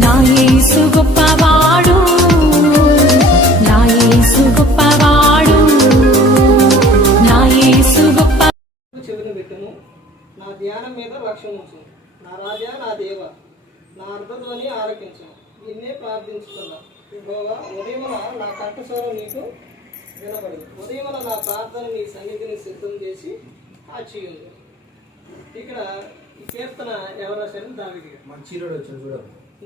నా యేసు గొప్పవాడు. నా యేసు గొప్పవాడు. నా యేసు గొప్ప చెవిని పెట్టును నా ధ్యానం మీద లక్ష్యం ఉంచు నా రాజా నా దేవ నా అర్ధధ్వని ఆలకించు నిన్నే ప్రార్థించుతున్నా యెహోవా ఉదయమున నా కంఠస్వరం నీకు వినబడి ఉదయమున నా ప్రార్థన నీ సన్నిధిని సిద్ధం చేసి ఆచియుంది ఇక్కడ ఈ కీర్తన ఎవరు రాశారు? చీరోడు వచ్చాడు చూడ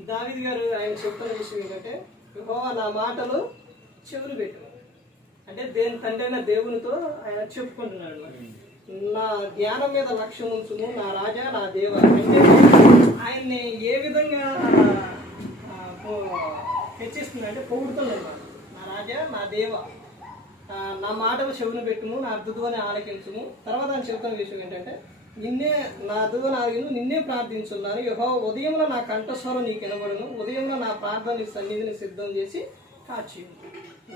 దావిది గారు ఆయన చెప్తున్న విషయం ఏంటంటే యహోవా నా మాటలు చెవులు పెట్టు. అంటే దేని తండ్రి అయిన దేవునితో ఆయన చెప్పుకుంటున్నాడు నా ధ్యానం మీద లక్ష్యం ఉంచుము నా రాజా నా దేవ. అంటే ఆయన్ని ఏ విధంగా హెచ్చిస్తుంది అంటే పొగుడుతున్నాడు నా రాజా నా దేవ. నా మాటలు చెవులు పెట్టుము నా అద్భుతమని ఆలకించుము. తర్వాత ఆయన చెప్తున్న విషయం ఏంటంటే నిన్నే నా దువ నాగిను నిన్నే ప్రార్థించున్నాను. యహో ఉదయంలో నా కంఠస్వరం నీకు వినబడును ఉదయంలో నా ప్రార్థన నీ సన్నిధిని సిద్ధం చేసి కాచి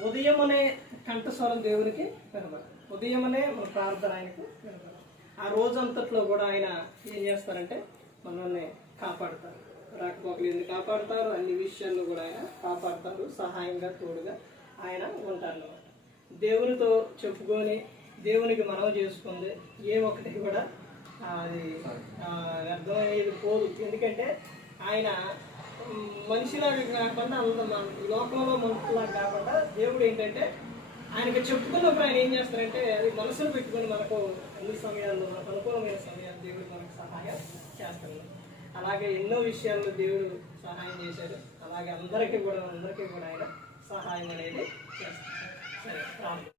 ఉదయం అనే కంఠస్వరం దేవునికి వినబడదు ఉదయం అనే మన ప్రార్థన ఆయనకు వినబడదు ఆ రోజంతట్లో కూడా ఆయన ఏం చేస్తారంటే మనల్ని కాపాడుతారు. ఎందుకు కాపాడుతారు? అన్ని విషయాల్లో కూడా ఆయన కాపాడుతారు. సహాయంగా తోడుగా ఆయన ఉంటారు. దేవునితో చెప్పుకొని దేవునికి మనం చేసుకుంది. ఏ ఒక్కటి కూడా అది ఆ, వ్యర్థమయ్యేది పోదు. ఎందుకంటే ఆయన మనిషిలాగా కాకుండా అంత మన లోకంలో మనుషులాగా కాకుండా దేవుడు ఏంటంటే ఆయనకి చెప్పుకున్నప్పుడు ఆయన ఏం చేస్తారంటే అది మనసులో పెట్టుకుని మనకు అన్ని సమయాల్లో మనకు అనుకూలమైన సమయాలు దేవుడు మనకు సహాయం చేస్తాడు. అలాగే ఎన్నో విషయాల్లో దేవుడు సహాయం చేశాడు. అలాగే అందరికీ కూడా అందరికీ కూడా ఆయన సహాయం అనేది చేస్తాడు. సరే